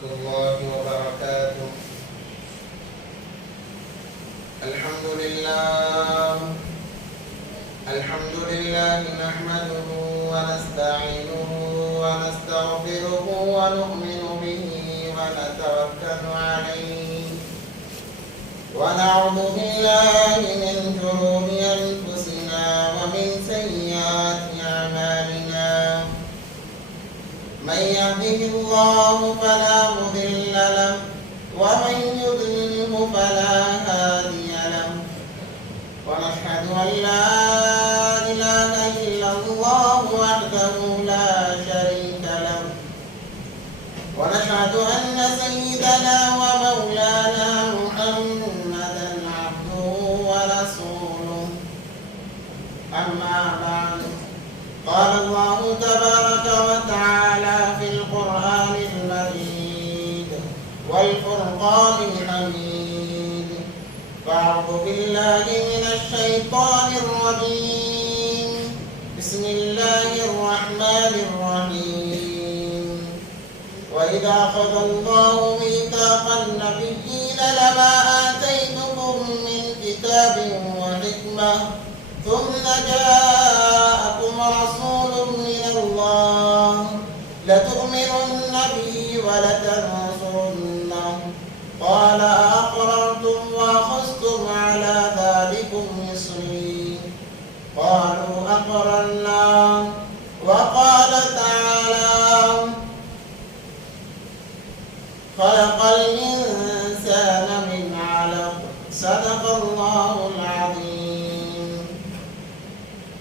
الله وبركاته. الحمد لله نحمده ونستعينه ونستغفره ونؤمن به ونتوكل عليه ونعوذ بالله من شرور أنفسنا ومن سيئات أعمالنا. من يهده الله فلا مضل له ومن يضلله فلا هادي له. ونشهد أن لا إله إلا الله وحده لا شريك له. ونشهد أن سيدنا ومولانا محمدا عبده ورسوله. أما بعد، قال الله تبارك وتعالى في القرآن المجيد والفرقان الحميد: فأعوذ بالله من الشيطان الرجيم. بسم الله الرحمن الرحيم. وإذا أخذ الله ميثاق النبيين لما آتيتكم من كتاب وحكمة ثم جاءكم رسول من الله لتؤمنن به ولتنصرنه قال أقررتم وأخذتم على ذلكم إصري قالوا أقررنا. وقال تعالى: خلق الإنسان من علق. صدق الله العظيم.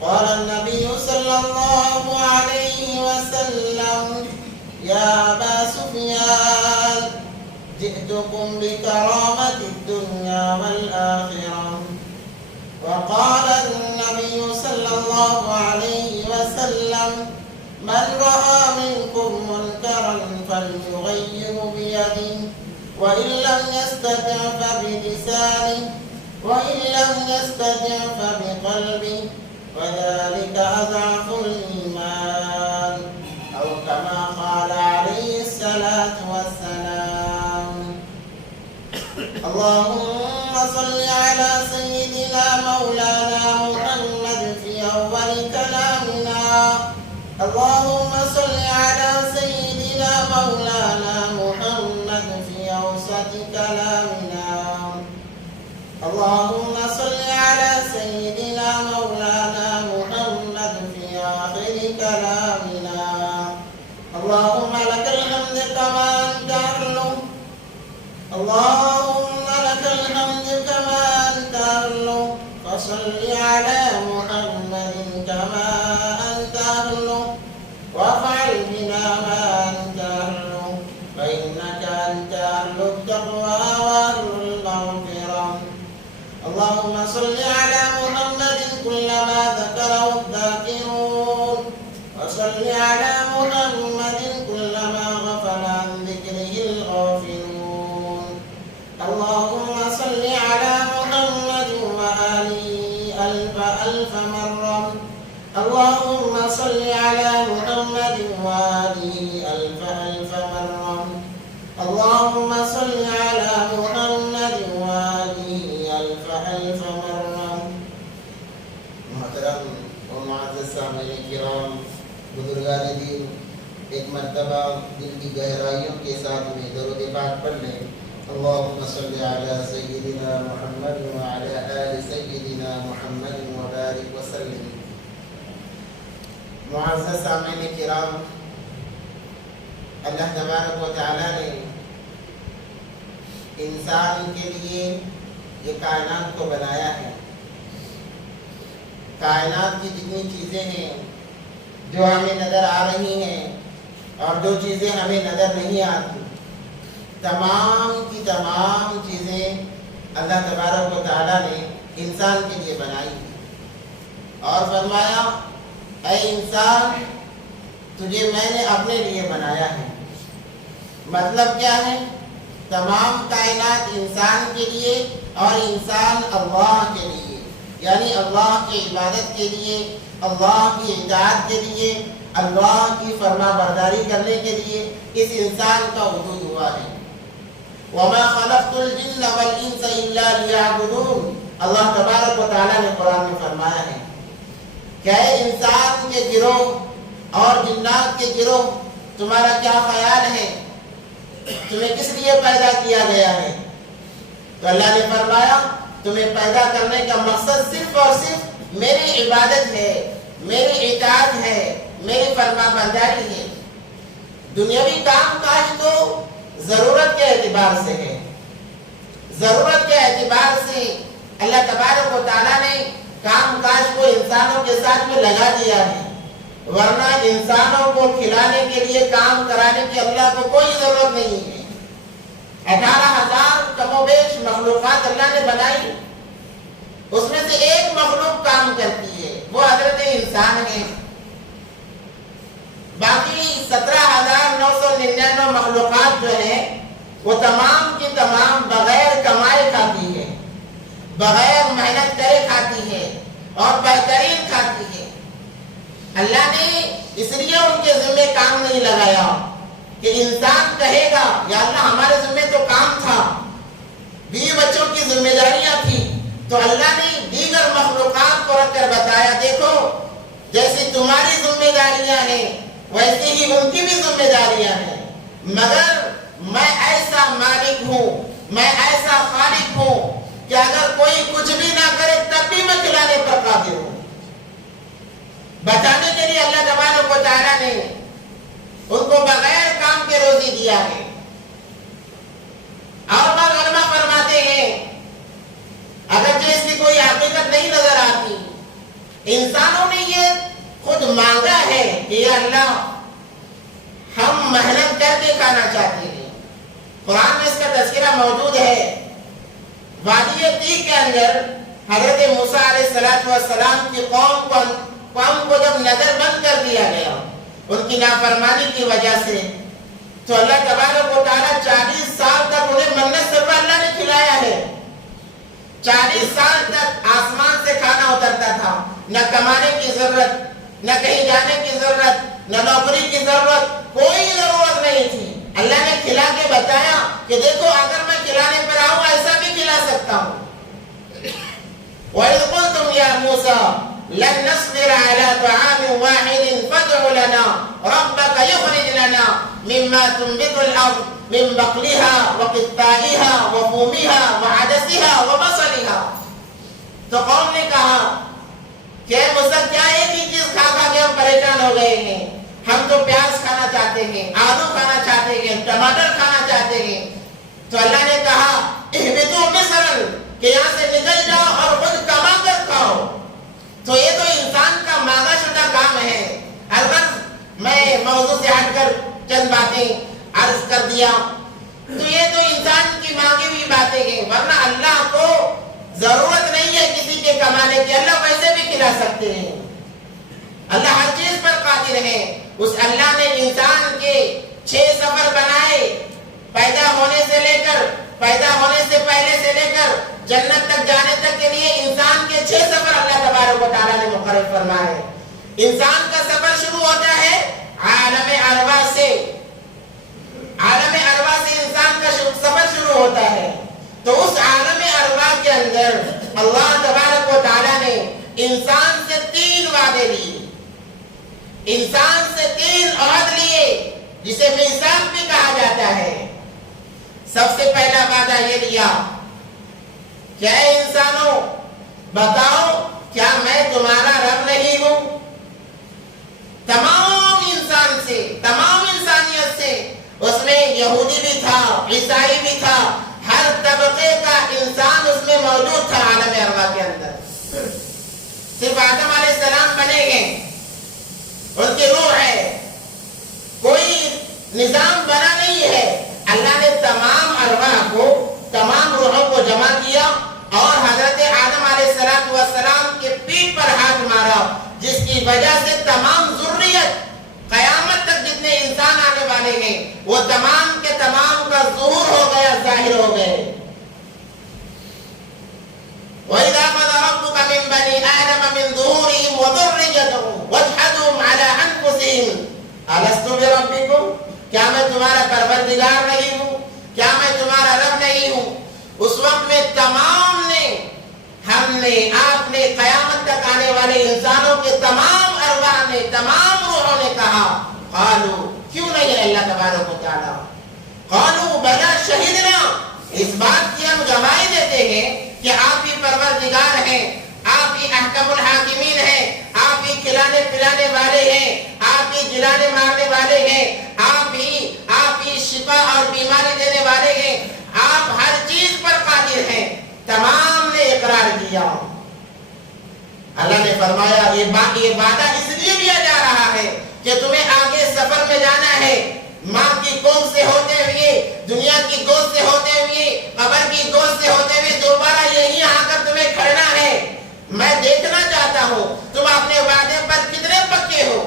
قال النبي صلى الله عليه وسلم: يا أبا سفيان، جئتكم بكرامة الدنيا والآخرة. وقال النبي صلى الله عليه وسلم: من رأى منكم منكرا فليغير بيده، وإن لم يستطع فبلسانه، وإن لم يستطع فبقلبه، وذلك أضعف الإيمان، أو كما قال عليه الصلاة والسلام. اللهم صل على سيدنا مولانا محمد في أول كلامنا. اللهم صل على سيدنا مولانا محمد في أوسط كلامنا. اللهم صل على سيدنا مولانا محمد في آخر كلامنا. اللهم لك الحمد كما أنت أهله. اللهم لك الحمد كما أنت أهله. فصل على محمد كما أنت أهله، وافعل بنا ما أنت أهله، فإنك أنت أهل التقوى وأهل المغفرة. اللهم صل على محمد كلما ذكره الذاكرون، وصل على محمد كلما غفل عن ذكره الغافلون. اللهم صل على محمد وآله ألف ألف مرة. اللهم صل على محمد وآله ألف ألف مرة. اللهم صل على محمد وآله ألف ألف مرة. محترم و معزز سامعین کرام، بزرگان دین، ایک مرتبہ دل کی گہرائیوں کے ساتھ میں درود پاک پڑھ لیں. اللهم صل على سيدنا محمد وعلى آل سيدنا محمد وبارك وسلم. معزز سامعین کرام، اللہ تبارک و تعالی نے انسان کے لیے یہ کائنات کو بنایا ہے. کائنات کی جتنی چیزیں ہیں جو ہمیں نظر آ رہی ہیں اور جو چیزیں ہمیں نظر نہیں آتی، تمام کی تمام چیزیں اللہ تبارک و تعالیٰ نے انسان کے لیے بنائی ہیں اور فرمایا: اے انسان، تجھے میں نے اپنے لیے بنایا ہے. مطلب کیا ہے؟ تمام کائنات انسان کے لیے اور انسان اللہ کے لیے، یعنی اللہ کی عبادت کے لیے، اللہ کی اطاعت کے لیے، اللہ کی فرما برداری کرنے کے لیے اس انسان کا وجود ہوا ہے. وَمَا خَلَقْتُ الْجِنَّ وَالْإِنسَ إِلَّا لِيَعْبُدُونَ. اللہ تبارک و تعالیٰ نے قرآن میں فرمایا ہے کہ اے انسان کے گروہ اور جنات کے گروہ، تمہارا کیا خیال ہے؟ تمہیں کس لیے پیدا کیا گیا ہے؟ تو اللہ نے فرمایا تمہیں پیدا کرنے کا مقصد صرف اور صرف میری عبادت ہے، میری اطاعت ہے، میری فرما برداری ہے۔ دنیاوی کام کاج تو ضرورت کے اعتبار سے ہے، ضرورت کے اعتبار سے اللہ تبارک و تعالیٰ نے کام کاج کو انسانوں کے ساتھ میں لگا دیا ہے، ورنہ انسانوں کو کھلانے کے لیے کام کرانے کی اللہ کو کوئی ضرورت نہیں ہے۔ 18,000 کم و بیش مخلوقات اللہ نے بنائی، اس میں سے ایک مخلوق کام کرتی ہے، وہ حضرت انسان ہے۔ باقی 17,999 مخلوقات جو ہیں وہ تمام کی تمام بغیر کمائے کھاتی ہے، بغیر محنت کرے کھاتی ہے اور بہترین کھاتی ہے۔ اللہ نے اس لیے ان کے ذمہ کام نہیں لگایا کہ انسان کہے گا یا اللہ ہمارے ذمہ تو کام تھا، بیوی بچوں کی ذمہ داریاں تھی، تو اللہ نے دیگر مخلوقات کو رکھ کر بتایا دیکھو جیسی تمہاری ذمہ داریاں ہیں ویسے ہی ان کی بھی ذمہ داریاں ہیں، مگر میں ایسا مالک ہوں، میں ایسا خالق ہوں کہ اگر کوئی کچھ بھی نہ کرے تب بھی میں کھلانے پر قادر ہوں۔ بتانے کے لیے اللہ تبارک و تعالیٰ نے ان کو بغیر کام کے روزی دیا ہے۔ اور بعض علماء فرماتے ہیں اگرچہ اس کی کوئی حقیقت نہیں نظر آتی، انسانوں نے یہ خود مانگا ہے کہ یا اللہ ہم محنت کر کے کھانا چاہتے ہیں۔ قرآن میں اس کا تذکرہ موجود ہے۔ وادی تیہ کے اندر حضرت موسیٰ علیہ السلام کی قوم کو جب نظر بند کر دیا گیا ان کی نافرمانی کی وجہ سے، تو اللہ تبارک و تعالیٰ 40 سال تک انہیں منت سلوہ اللہ نے کھلایا ہے۔ 40 سال تک آسمان سے کھانا اترتا تھا، نہ کمانے کی ضرورت، نہ کہیں جانے کی ضرورت، نہ نوکری کی ضرورت، کوئی ضرورت نہیں تھی۔ اللہ نے کھلا کے بتایا کہ دیکھو اگر میں کھلانے پر آؤں ایسا بھی کھلا سکتا ہوں۔ وَإِذْ قُلْتُمْ يَا مُوسَىٰ لَن نَّصْبِرَ عَلَىٰ طَعَامٍ وَاحِدٍ فَادْعُ لَنَا رَبَّكَ يُخْرِجْ لَنَا مِمَّا تُنبِتُ الْأَرْضُ مِن بَقْلِهَا وَقِثَّائِهَا وَفُومِهَا وَعَدَسِهَا وَبَصَلِهَا۔ تو قوم نے کہا کہ موسیٰ کیا ایک ہی چیز کھا کھا کے ہم پریشان ہو گئے ہیں، ہم تو پیاز کھانا چاہتے ہیں، آلو کھانا چاہتے ہیں، ٹماٹر کھانا چاہتے ہیں۔ تو اللہ نے کہا اہبطوا مصر، کہ یہاں سے نکل جاؤ اور خود کما کر کھاؤ۔ تو یہ تو انسان کا مانگا شدہ کام ہے۔ البتہ میں موضوع سے ہٹ کر چند باتیں عرض کر دیا، تو یہ تو انسان کی مانگی ہوئی باتیں ہیں، ورنہ اللہ کو ضرورت نہیں ہے کسی کے کمانے کی، اللہ ویسے بھی کھلا سکتے ہیں۔ اللہ ہر چیز پر قادر ہے۔ اس اللہ نے انسان کے 6 سفر بنائے، پیدا ہونے سے لے کر، پیدا ہونے سے پہلے سے لے کر جنت تک جانے تک کے لیے انسان کے 6 سفر اللہ تبارک و تعالیٰ نے مقرر فرمائے۔ انسان کا سفر شروع ہوتا ہے عالم ارواح سے، عالم ارواح سے انسان کا سفر شروع ہوتا ہے۔ تو اس عالم ارواح کے اندر اللہ تبارک و تعالیٰ نے انسان سے 3 وعدے لیے، انسان سے 3 عہد لیے، جسے میثاق بھی کہا جاتا ہے۔ سب سے پہلا وعدہ یہ لیا کہ اے انسانوں بتاؤ کیا میں تمہارا رب نہیں ہوں؟ تمام انسان سے، تمام انسانیت سے، اس میں یہودی بھی تھا، عیسائی بھی تھا، ہر طبقے کا انسان اس میں موجود تھا عالم ارواح کے اندر۔ صرف آدم علیہ السلام بنے گے، ان کی روح ہے، کوئی نظام بنا نہیں ہے۔ اللہ نے تمام ارواح کو، تمام روحوں کو جمع کیا اور حضرت آدم علیہ السلام کے پیٹھ پر ہاتھ مارا، جس کی وجہ سے تمام ذریت قیامت تک جتنے انسان آنے والے ہیں وہ تمام کے تمام کا ظہور ہو گیا، ظاہر ہو گئے۔ وَإِذَا أَخَذَ رَبُّكَ مِن بَنِي آدَمَ مِن ظُهُورِهِمْ وَذُرِّيَّتَهُمْ وَأَشْهَدُهُمْ عَلَىٰ أَنفُسِهِمْ أَلَسْتُ بِرَبِّكُمْ، کیا میں تمہارا پروردگار نہیں ہوں؟ کیا میں تمہارا رب اس وقت میں تمام نے، ہم نے، آپ نے، قیامت تک آنے والے انسانوں کے تمام ارواح نے، تمام روحوں نے کہا قالوا، کیوں نہیں ہے اللہ تبارک و تعالیٰ، قالوا بلا شہدنا، اس بات کی ہم گواہی دیتے ہیں کہ آپ ہی پروردگار ہیں، آپ ہی احکم الحاکمین ہیں، آپ ہی کھلانے پلانے والے ہیں، آپ ہی جلانے مارنے والے ہیں، آپ ہی شفا اور بیماری دینے والے ہیں، آپ ہر چیز پر قادر ہیں۔ تمام نے اقرار کیا۔ اللہ نے فرمایا یہ وعدہ اس لیے دیا جا رہا ہے کہ تمہیں آگے سفر میں جانا ہے، ماں کی کوکھ سے ہوتے ہوئے، دنیا کی گود سے ہوتے ہوئے، قبر کی گود سے ہوتے ہوئے دوبارہ یہیں آ کر تمہیں کھڑنا ہے۔ میں دیکھنا چاہتا ہوں تم اپنے وعدے پر کتنے پکے ہو۔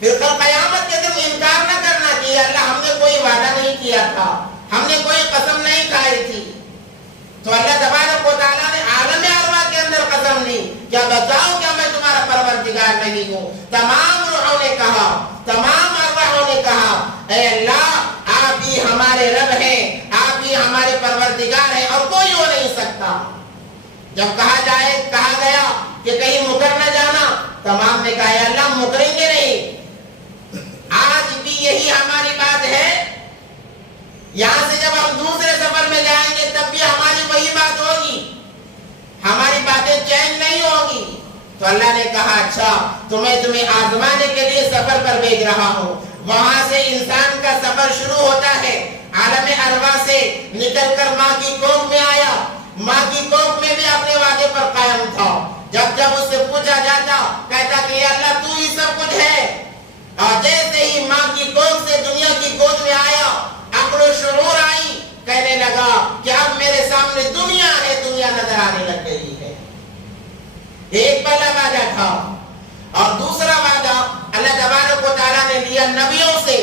پھر کل قیامت کے دن انکار نہ کرنا کہ اللہ ہم نے کوئی وعدہ نہیں کیا تھا، ہم نے کوئی قسم نہیں کھائی تھی۔ تو اللہ تبارک و تعالیٰ نے عالم ارواح کے اندر قسم لی، کیا بتاؤ کیا میں تمہارا پروردگار نہیں ہوں؟ تمام روحوں نے کہا، تمام ارواحوں نے کہا اے اللہ آپ ہی ہمارے رب ہیں، آپ ہی ہمارے پروردگار ہیں اور کوئی ہو نہیں سکتا۔ جب کہا گیا کہ کہیں مکر نہ جانا، تمام نے کہا اے اللہ مکریں گے نہیں۔ آج بھی یہی ہماری بات ہے، یہاں سے جب ہم دوسرے سفر میں جائیں گے تب بھی ہماری وہی بات ہوگی، ہماری باتیں چینج نہیں ہوگی۔ تو اللہ نے کہا اچھا تمہیں آزمانے کے لیے سفر پر بھیج رہا ہوں۔ وہاں سے انسان کا سفر شروع ہوتا ہے، عالم ارواح سے نکل کر ماں کی کوکھ میں آیا، ماں کی کوکھ میں بھی اپنے وعدے پر قائم تھا۔ جب اس سے پوچھا جاتا کہتا کہ یا اللہ تو ہی سب کچھ ہے، اور جیسے ہی ماں کی کوکھ سے دنیا کی گود میں آیا، عقل و شعور آئی، کہنے لگا کہ اب میرے سامنے دنیا ہے، دنیا نظر آنے لگ گئی ہے۔ ایک پہلا وعدہ تھا، اور دوسرا وعدہ اللہ تبارک و تعالیٰ نے لیا نبیوں سے،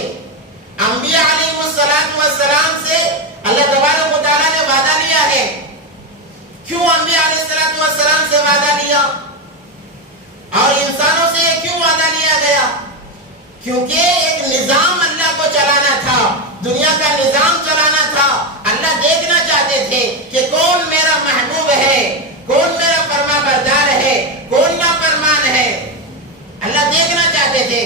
انبیاء علیہ السلام سے اللہ تبارک و تعالیٰ نے وعدہ لیا ہے۔ کیوں انبیاء علیہ السلام سے وعدہ لیا اور انسانوں سے کیوں وعدہ لیا گیا؟ کیونکہ ایک نظام اللہ کو چلانا تھا، دنیا کا نظام چلانا تھا۔ اللہ دیکھنا چاہتے تھے کہ کون میرا محبوب ہے، کون میرا فرما بردار ہے، کون نافرمان ہے۔ اللہ دیکھنا چاہتے تھے۔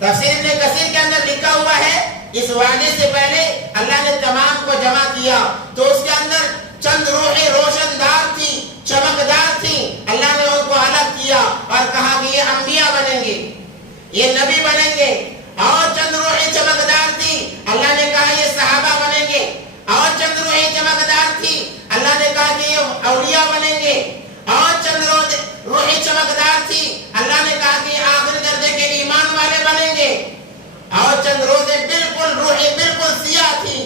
تفسیر ابن کثیر کے اندر لکھا ہوا ہے اس وعدے سے پہلے اللہ نے تمام کو جمع کیا تو اس کے اندر چند روحیں روشن دار تھی، چمکدار تھی، اللہ نے ان کو الگ کیا اور کہا کہ یہ انبیاء بنیں گے، یہ نبی بنیں گے۔ اور چند روحیں چمکدار تھی، اللہ نے کہا یہ صحابہ بنیں گے۔ اور چند روحیں چمکدار تھی، اللہ نے کہا کہ یہ اولیاء بنیں گے۔ اور چند روحیں چمکدار تھی، اللہ نے کہا کہ یہ آخری درجے کے ایمان والے بنیں گے۔ اور چند روحیں بالکل سیاہ تھی،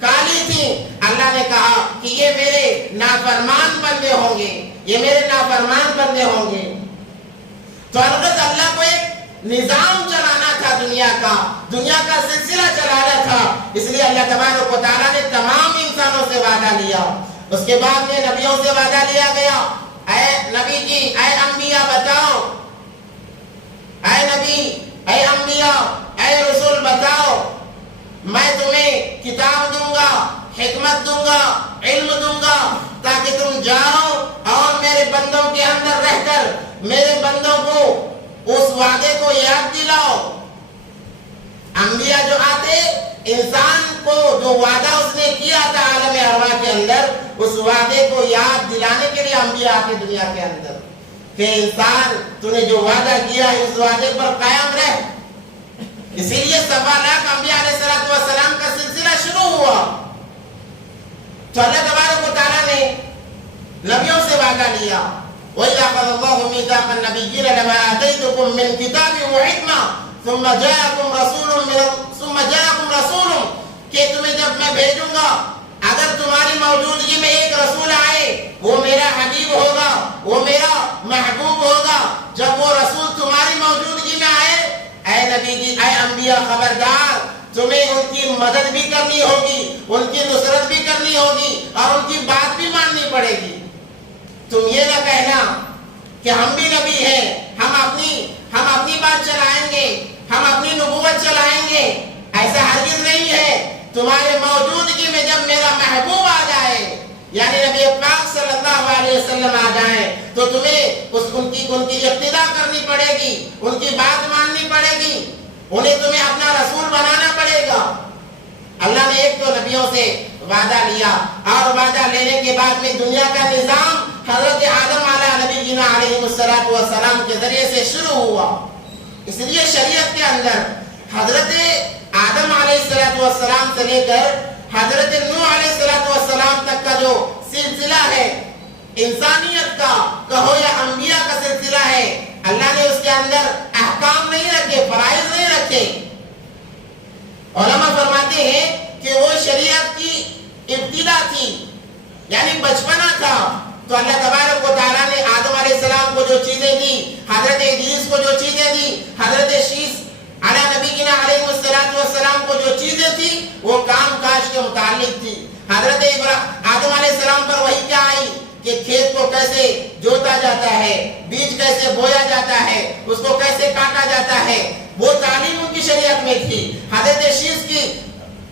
کالی تھی، اللہ نے کہا کہ یہ میرے نافرمان بندے ہوں گے، یہ میرے نافرمان بندے ہوں گے۔ تو البتہ اللہ کو ایک نظام چلانا تھا، دنیا کا سلسلہ چلانا تھا، اس لیے اللہ تبارک و تعالیٰ نے تمام انسانوں سے وعدہ لیا۔ اس کے بعد میں نبیوں سے وعدہ لیا گیا، اے نبی جی، اے انبیاء بتاؤ، اے نبی، اے انبیاء، اے رسول بتاؤ، میں تمہیں کتاب دوں گا، حکمت دوں گا، علم دوں گا، تاکہ تم جاؤ اور میرے بندوں کے اندر رہ کر میرے بندوں کو اس وعدے کو یاد دلاؤ۔ انبیاء جو آتے، انسان کو جو وعدہ اس نے کیا تھا عالم ارواح کے اندر، اس وعدے کو یاد دلانے کے لیے انبیاء آتے دنیا کے اندر کہ انسان تو نے جو وعدہ کیا ہے اس وعدے پر قائم رہ۔ اسی لیے 1.25 لاکھ انبیاء علیہ السلام کا سلسلہ شروع ہوا۔ تو اللہ تبارک و تعالیٰ نے نبیوں سے وعدہ لیا، وَإِذَا أَخَذَ اللَّهُ مِيثَاقَ النَّبِيِّينَ لَمَا آتَيْتُكُم مِّن كِتَابٍ وَحِكْمَةٍ ثُمَّ جَاءَكُمْ رَسُولٌ کہ تمہیں جب میں بھیجوں گا، اگر تمہاری موجودگی میں ایک رسول آئے، وہ میرا حبیب ہوگا، وہ میرا محبوب ہوگا۔ جب وہ رسول تمہاری موجودگی میں آئے، اے نبی جی، اے انبیاء، خبردار، تمہیں ان کی مدد بھی کرنی ہوگی، ان کی نصرت بھی کرنی ہوگی اور ان کی بات بھی ماننی پڑے گی۔ تم یہ نہ کہنا کہ ہم بھی نبی ہیں، ہم اپنی بات چلائیں گے، ہم اپنی نبوت چلائیں گے، ایسا ہرگز نہیں ہے۔ تمہارے موجود محبوب آ جائے، یعنی نبی پاک صلی اللہ علیہ وسلم آ جائیں تو تمہیں ان کی اقتدا کرنی پڑے گی، ان کی بات ماننی پڑے گی، انہیں تمہیں اپنا رسول بنانا پڑے گا۔ اللہ نے ایک تو نبیوں سے وعدہ لیا، اور وعدہ لینے کے بعد میں دنیا کا نظام حضرت آدم علیہ نبی جینا علیہ السلام کے ذریعے سے شروع ہوا۔ اس لیے شریعت کے اندر حضرت آدم علیہ السلام سے لے کر حضرت نوح علیہ السلام تک کا جو سلسلہ ہے انسانیت کا، کہو یا انبیاء کا سلسلہ ہے، اللہ نے اس کے اندر احکام نہیں رکھے، فرائض نہیں رکھے۔ علماء فرماتے ہیں کہ وہ شریعت کی ابتدا تھی، یعنی بچپنا تھا، تو اللہ تبارک و تعالیٰ نے آدم علیہ السلام کو جو چیزیں دی، حضرت ادریس کو جو چیزیں دی، حضرت شیس علیہ نبی علیہ السلام کو جو چیزیں تھی وہ کام کاج کے متعلق تھی۔ حضرت آدم علیہ السلام پر وہی کیا آئی کہ کھیت کو کیسے جوتا جاتا ہے، بیج کیسے بویا جاتا ہے، اس کو کیسے کاٹا جاتا ہے، وہ تعلیم ان کی شریعت میں تھی۔ حضرت شیس کی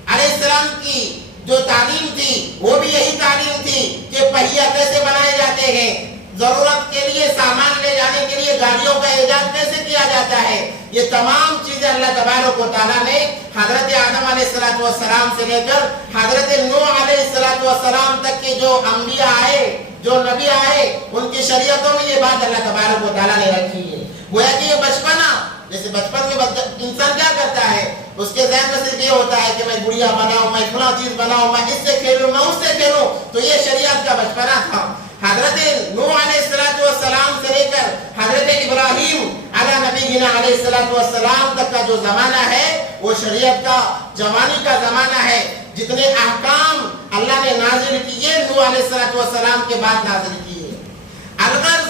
علیہ السلام کی جو تعلیم تھی وہ بھی یہی تعلیم تھی کہ پہیا کیسے بنائے جاتے ہیں، ضرورت کے لیے سامان لے جانے کے لیے گاڑیوں کا ایجاد کیسے کیا جاتا ہے۔ یہ تمام چیزیں اللہ تبارک و تعالیٰ نے حضرت آدم علیہ السلام سے لے کر حضرت نوح علیہ السلام تک کے جو انبیاء آئے، جو نبی آئے، ان کی شریعتوں میں یہ بات اللہ تبارک و تعالیٰ نے رکھی ہے۔ گویا کہ یہ بچپنا، جیسے بچپن میں انسان کیا کرتا ہے، اس کے ذہن میں صرف یہ ہوتا ہے کہ میں گڑیا بناؤں، میں فلاں چیز بناؤں، میں اس سے کھیلوں، میں اس سے کھیلوں، تو یہ شریعت کا بچپنا تھا۔ حضرت نوح علیہ السلام سے لے کر حضرت ابراہیم علیہ نبی علیہ السلام تک کا جو زمانہ ہے وہ شریعت کا جوانی کا زمانہ ہے۔ جتنے احکام اللہ نے نازل کیے نوح علیہ السلام کے بعد نازل کیے۔ الغرض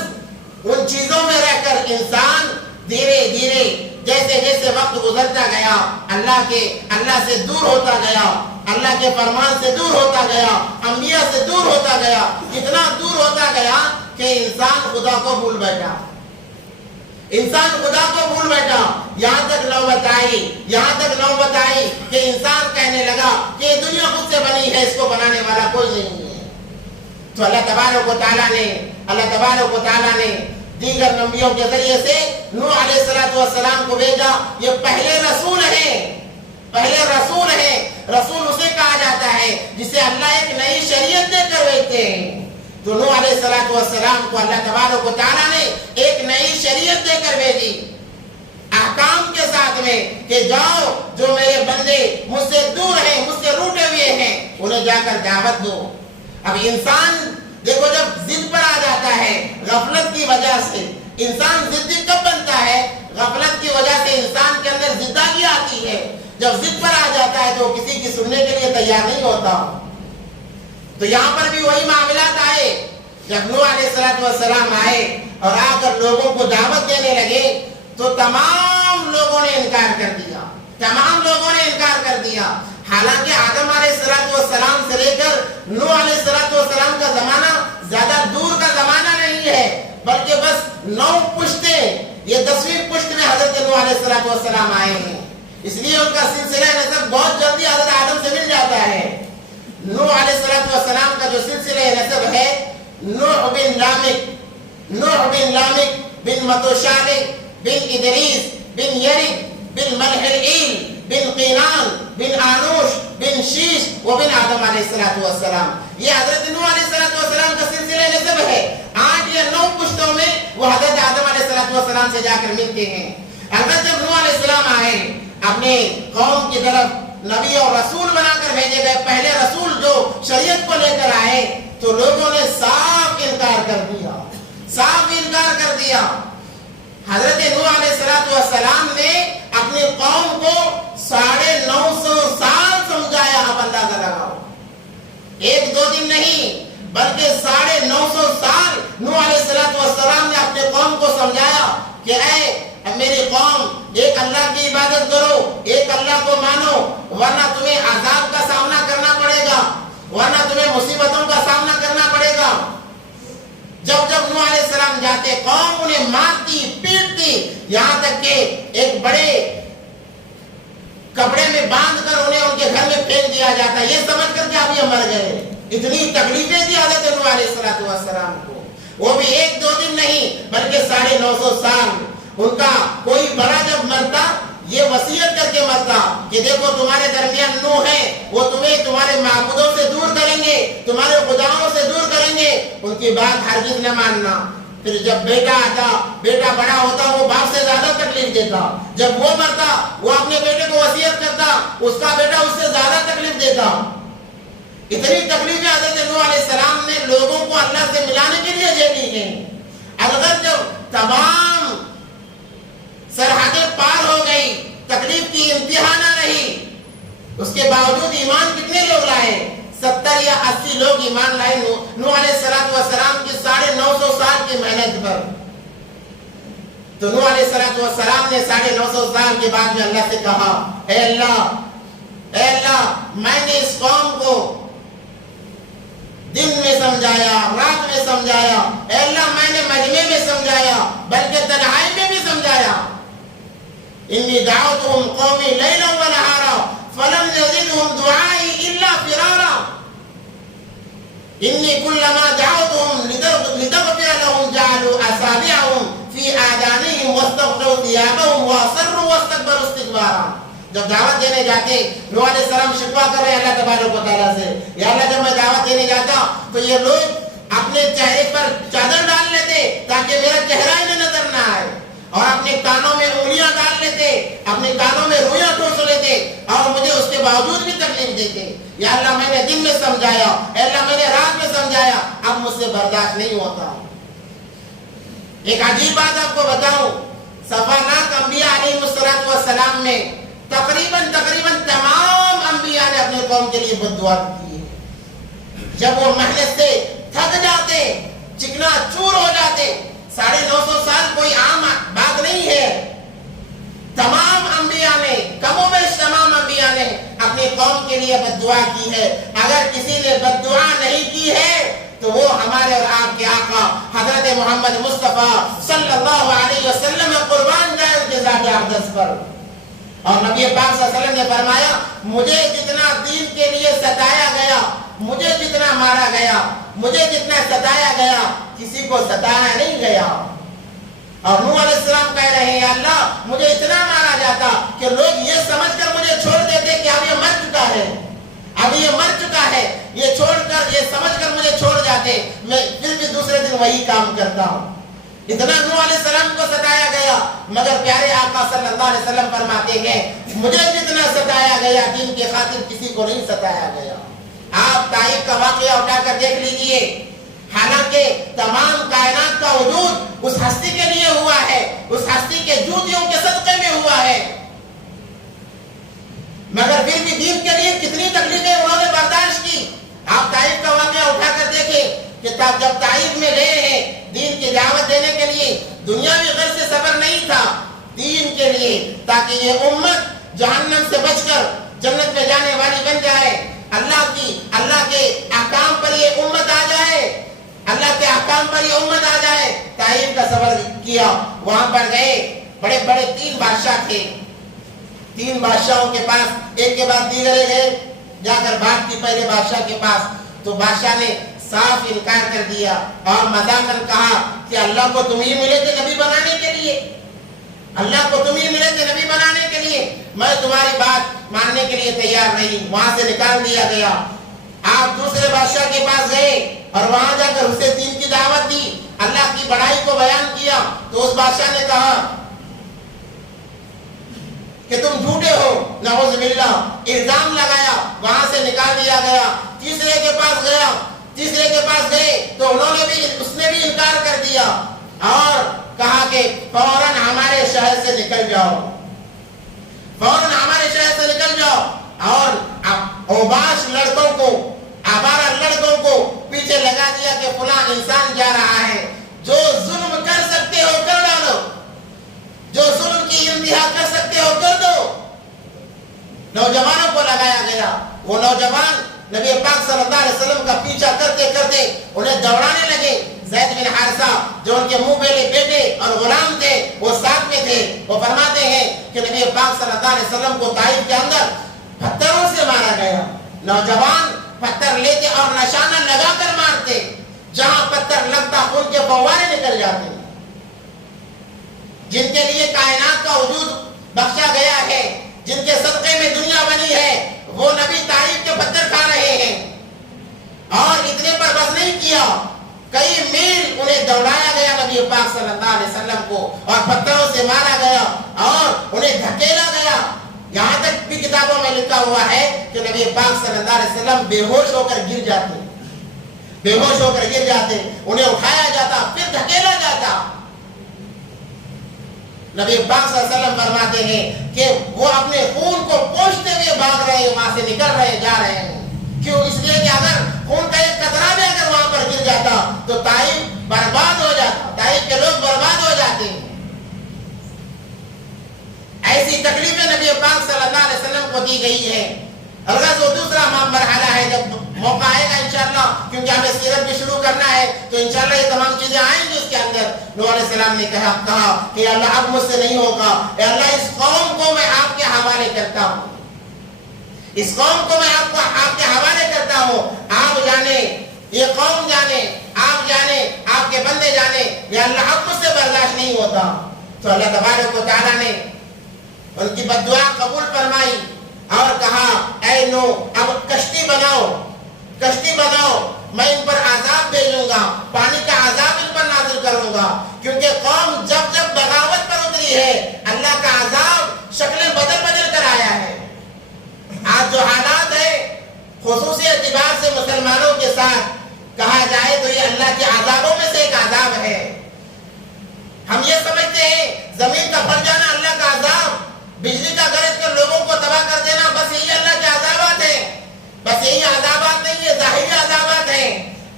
ان چیزوں میں رہ کر انسان دھیرے دھیرے جیسے جیسے وقت گزرتا گیا اللہ سے دور ہوتا گیا، اللہ کے فرمان سے دور ہوتا گیا، انبیاء سے دور ہوتا گیا، اتنا دور ہوتا گیا کہ انسان خدا کو بھول بیٹھا۔ یہاں تک نوبت آئی کہ انسان کہنے لگا کہ یہ دنیا خود سے بنی ہے، اس کو بنانے والا کوئی نہیں ہے۔ تو اللہ تبارک و تعالیٰ نے دیگر نبیوں کے ذریعے سے نوح علیہ السلام کو بھیجا۔ یہ پہلے رسول ہیں۔ رسول اسے کہا جاتا ہے جسے اللہ ایک نئی شریعت دے کر بھیجتے ہیں۔ تو نوح علیہ السلام کو اللہ تبارک و تعالیٰ نے ایک نئی شریعت دے کر بھیجی، احکام کے ساتھ میں کہ جاؤ جو میرے بندے مجھ سے دور ہیں، مجھ سے روٹے ہوئے ہیں، انہیں جا کر دعوت دو۔ اب انسان دیکھو جب ضد پر آ جاتا ہے غفلت کی وجہ سے، انسان ضدی کب بنتا ہے؟ غفلت کی وجہ سے انسان کے اندر ضداگی آتی ہے۔ جب ضد پر آ جاتا ہے تو کسی کی سننے کے لیے تیار نہیں ہوتا۔ تو یہاں پر بھی وہی معاملات آئے۔ جب نوح علیہ السلام آئے اور آ کر لوگوں کو دعوت دینے لگے تو تمام لوگوں نے انکار کر دیا۔ حالانکہ آدم علیہ السلام سے لے کر نوح علیہ السلام کا زمانہ زیادہ دور کا زمانہ نہیں ہے، بلکہ بس 9 پشتیں، یہ 10ویں پشت میں حضرت نوح علیہ السلام آئے ہیں۔ اس لیے ان کا سلسلہ نسب بہت جلدی حضرت آدم سے مل جاتا ہے۔ نوح علیہ السلام کا جو سلسلہ نسب ہے، نوح بن لامک بن متوشالک بن ادریس بن یرک بن ملحلئیل بن قینان بن آنوش بن شیش و بن آدم علیہ السلام، یہ حضرت نوح علیہ السلام کا سلسلہ نسب ہے۔ 8 یا 9 پشتوں میں وہ حضرت آدم علیہ السلام سے جا کر ملتے ہیں۔ البتہ جب نوح علیہ السلام آئے اپنے قوم کی طرف نبی اور رسول بنا کر بھیجے گئے، پہلے رسول جو شریعت کو لے کر آئے تو لوگوں نے صاف انکار کر دیا۔ حضرت نوح علیہ السلام نے اپنی قوم کو 950 سال سمجھایا۔ آپ اندازہ لگاؤ، 1-2 دن نہیں بلکہ 950 سال نوح علیہ السلام نے اپنے قوم کو سمجھایا کہ اے میری قوم، ایک اللہ کی عبادت کرو، ایک اللہ کو مانو، ورنہ تمہیں عذاب کا سامنا کرنا پڑے گا، ورنہ تمہیں مصیبتوں کا سامنا کرنا پڑے گا۔ جب نوح علیہ السلام جاتے قوم انہیں مارتی پیٹتی، یہاں تک کہ ایک بڑے کپڑے میں باندھ کر انہیں ان کے گھر میں پھینک دیا جاتا، یہ سمجھ کر کہ اب یہ مر گئے۔ اتنی تکلیفیں دی حضرت نوح علیہ السلام کو، وہ بھی 1-2 دن نہیں بلکہ 950 سال۔ ان کا کوئی بڑا جب مرتا یہ وصیت کر کے مرتا کہ دیکھو تمہارے درمیان نوح ہے، وہ تمہیں تمہارے معبودوں سے دور کریں گے، تمہارے خداؤں سے دور کریں گے، ان کی بات ہرگز نہ ماننا۔ پھر جب بیٹا آتا، بیٹا بڑا ہوتا، وہ باپ سے زیادہ تکلیف دیتا، جب وہ مرتا وہ اپنے بیٹے کو وصیت کرتا، اس کا بیٹا اس سے زیادہ تکلیف دیتا۔ اتنی تکلیفیں حضرت نوح علیہ السلام نے لوگوں کو اللہ سے ملانے کے لیے جھیلی ہیں۔ اگر جب تمام سرحدیں پار ہو گئی، تکلیف کی انتہا نہ رہی، اس کے باوجود ایمان کتنے لوگ لائے؟ 70 یا 80 لوگ ایمان لائے نوح علیہ السلام کی 950 سال کی محنت پر۔ تو نوح علیہ السلام نے 950 سال کے بعد میں اللہ سے کہا، اے اللہ میں نے اس قوم کو دن میں سمجھایا، رات میں سمجھایا، اے اللہ میں نے مجمع میں سمجھایا، بلکہ تنہائی میں بھی سمجھایا۔ انی دعوتهم قومی لیلا ونہارا فلم یزدهم دعائی الا فرارا انی کلما دعوتهم لتغفر لهم جعلوا اصابعهم فی آذانهم واستغشوا ثیابهم واصروا واستكبروا استکبارا۔ جب دعوت دینے جاتے نوح علیہ السلام شکوا کر رہے اللہ تبارک و تعالیٰ سے، یا اللہ جب میں دعوت دینے جاتا تو یہ لوگ اپنے چہرے پر چادر ڈال لیتے تاکہ میرا چہرہ ہی نظر نہ آئے، اور اپنے کانوں میں انگلیاں ڈال لیتے، اپنے کانوں میں رویاں ٹھوس لیتے، اور مجھے اس کے باوجود بھی تکلیف دیتے۔ یا اللہ میں نے دن میں سمجھایا، اے اللہ میں نے رات میں سمجھایا، اب مجھ سے برداشت نہیں ہوتا۔ ایک عجیب بات آپ کو بتاؤں، صفاناک انبیاء علیہ السلام میں تقریباً تمام انبیاء نے اپنے قوم کے لیے بد دعا کی ہے۔ جب وہ محنت سے تھک جاتے، چکنا چور ہو جاتے، 950 سال کوئی عام بات نہیں ہے، تمام انبیاء نے، کم و بیش تمام انبیاء نے اپنی قوم کے لیے بد دعا کی ہے۔ اگر کسی نے بد دعا نہیں کی ہے تو وہ ہمارے اور آپ کے آقا حضرت محمد مصطفیٰ صلی اللہ علیہ وسلم قربان جائے ان کے ذات اقدس پر۔ اور نبی پاک صلی اللہ علیہ وسلم نے فرمایا، مجھے جتنا دین کے لیے ستایا گیا، مجھے جتنا مارا گیا، مجھے جتنا ستایا گیا، کسی کو ستایا نہیں گیا۔ اور نوح علیہ السلام کہہ رہے ہیں، یا اللہ مجھے اتنا مارا جاتا کہ لوگ یہ سمجھ کر مجھے چھوڑ دیتے کہ اب یہ مر چکا ہے، اب یہ مر چکا ہے، یہ چھوڑ کر، یہ سمجھ کر مجھے چھوڑ جاتے، میں پھر بھی دوسرے دن وہی کام کرتا ہوں۔ اتنا نوح علیہ السلام کو ستایا گیا، مگر پیارے آقا صلی اللہ علیہ وسلم فرماتے ہیں، مجھے جتنا ستایا گیا دین کے خاطر کسی کو نہیں ستایا گیا۔ آپ طائف کا واقعہ اٹھا کر دیکھ لیجئے، حالانکہ تمام کائنات کا وجود اس ہستی کے لیے ہوا ہے، اس ہستی کے جوتیوں کے صدقے میں ہوا ہے، مگر پھر بھی دین کے لیے کتنی تکلیفیں انہوں نے برداشت کی۔ آپ طائف کا واقعہ اٹھا کر دیکھیں کہ جب طائف میں گئے ہیں دین کی دعوت دینے کے لیے، دنیاوی غرض سے سفر نہیں تھا، دین کے لیے، تاکہ یہ امت جہنم سے بچ کر جنت میں جانے والی بن جائے، اللہ کے احکام پر یہ امت آ جائے، اللہ کے احکام پر یہ امت آ جائے۔ طائف کا سفر کیا، وہاں پر گئے، بڑے بڑے 3 بادشاہ تھے، 3 بادشاہوں کے پاس ایک کے بعد دیگرے گئے، جا کر بات کی پہلے بادشاہ کے پاس، تو بادشاہ نے صاف انکار کر دیا اور مذاقاً کہا کہ اللہ کو تم ہی ملے تھے نبی بنانے کے لیے، اللہ کو تم ہی ملے تھے نبی بنانے کے لیے، میں تمہاری بات ماننے کے لیے تیار نہیں۔ وہاں سے نکال دیا گیا۔ آپ دوسرے بادشاہ کے پاس گئے اور وہاں جا کر اسے دین کی دعوت دی، اللہ کی بڑائی کو بیان کیا، تو اس بادشاہ نے کہا کہ تم جھوٹے ہو، نعوذ باللہ، الزام لگایا، وہاں سے نکال دیا گیا۔ تیسرے کے پاس گئے تو اس نے بھی انکار کر دیا اور کہا کہ فوراً ہمارے شہر سے نکل جاؤ، فوراً ہمارے شہر سے نکل جاؤ، اور اوباش لڑکوں کو، آوارہ لڑکوں کو پیچھے لگا دیا کہ فلاں انسان جا رہا ہے، جو ظلم کر سکتے ہو کر ڈالو، جو ظلم کی انتہا کر سکتے ہو کر دو۔ نوجوانوں کو لگایا گیا، وہ نوجوان نبی پاک صلی اللہ علیہ وسلم کا پیچھا کرتے کرتے انہیں دوڑانے لگے۔ زید بن حارثہ جو ان کے منہ پہلے بیٹے اور غلام تھے، وہ ساتھ میں تھے، وہ فرماتے ہیں کہ نبی پاک صلی اللہ علیہ وسلم کو طائف کے اندر پتھروں سے مارا گیا۔ نوجوان پتھر لیتے اور نشانہ لگا کر مارتے، جہاں پتھر لگتا خون کے فوارے نکل جاتے. جن کے لیے کائنات کا وجود بخشا گیا ہے، جن کے صدقے میں دنیا بنی ہے، وہ نبی طائف کے پتھر کھا رہے ہیں. اور اتنے پر بس نہیں کیا، کئی میل انہیں دوڑایا گیا نبی پاک صلی اللہ علیہ وسلم کو، اور پتھروں سے مارا گیا اور انہیں دھکیلا گیا. یہاں تک بھی کتابوں میں لکھا ہوا ہے کہ نبی پاک صلی اللہ علیہ وسلم بے ہوش ہو کر گر جاتے، بے ہوش ہو کر گر جاتے، انہیں اٹھایا جاتا پھر دھکیلا جاتا. نبی پاک صلی اللہ علیہ وسلم فرماتے ہیں کہ وہ اپنے خون کو پوچھتے ہوئے بھاگ رہے ہیں، وہاں سے نکل رہے جا رہے ہیں. کیوں؟ اس لیے کہ اگر خون کا ایک قطرہ بھی اگر وہاں پر گر جاتا تو طائف برباد ہو جاتا، طائف کے لوگ برباد ہو جاتے. ایسی تکلیفیں نبی پاک صلی اللہ علیہ وسلم کو دی گئی ہے. الغزو دوسرا مرحلہ ہے، جب موقع آئے گا انشاءاللہ، کیونکہ ہمیں سیرت بھی شروع کرنا ہے تو انشاءاللہ یہ تمام چیزیں آئیں گی اس کے اندر. نوح علیہ السلام نے کہا کہ اللہ اب مجھ سے نہیں ہوگا، اے اللہ اس قوم کو میں آپ کے حوالے کرتا ہوں، اس قوم کو میں آپ کے حوالے کرتا ہوں. آپ جانے، یہ قوم جانے، آپ جانے، آپ کے بندے جانے، یا اللہ اب مجھ سے برداشت نہیں ہوتا. تو اللہ تبارک و تعالیٰ نے ان کی بددعا قبول فرمائی اور کہا اے نوح اب کشتی بناؤ، کشتی بناؤ، میں ان پر عذاب بھیجوں گا، پانی کا عذاب ان پر نازل کروں گا. کیونکہ قوم جب جب بغاوت پر اتری ہے اللہ کا عذاب شکلیں بدل بدل کر آیا ہے. آج جو حالات ہے خصوصی اعتبار سے مسلمانوں کے ساتھ کہا جائے تو یہ اللہ کے عذابوں میں سے ایک عذاب ہے. ہم یہ سمجھتے ہیں زمین کا پھٹ جانا اللہ کا عذاب، بجلی کا گرج کر لوگوں کو تباہ کر دینا، بس یہی اللہ کے عذابات ہیں. بس یہی عذابات نہیں، یہ ظاہری عذابات ہیں.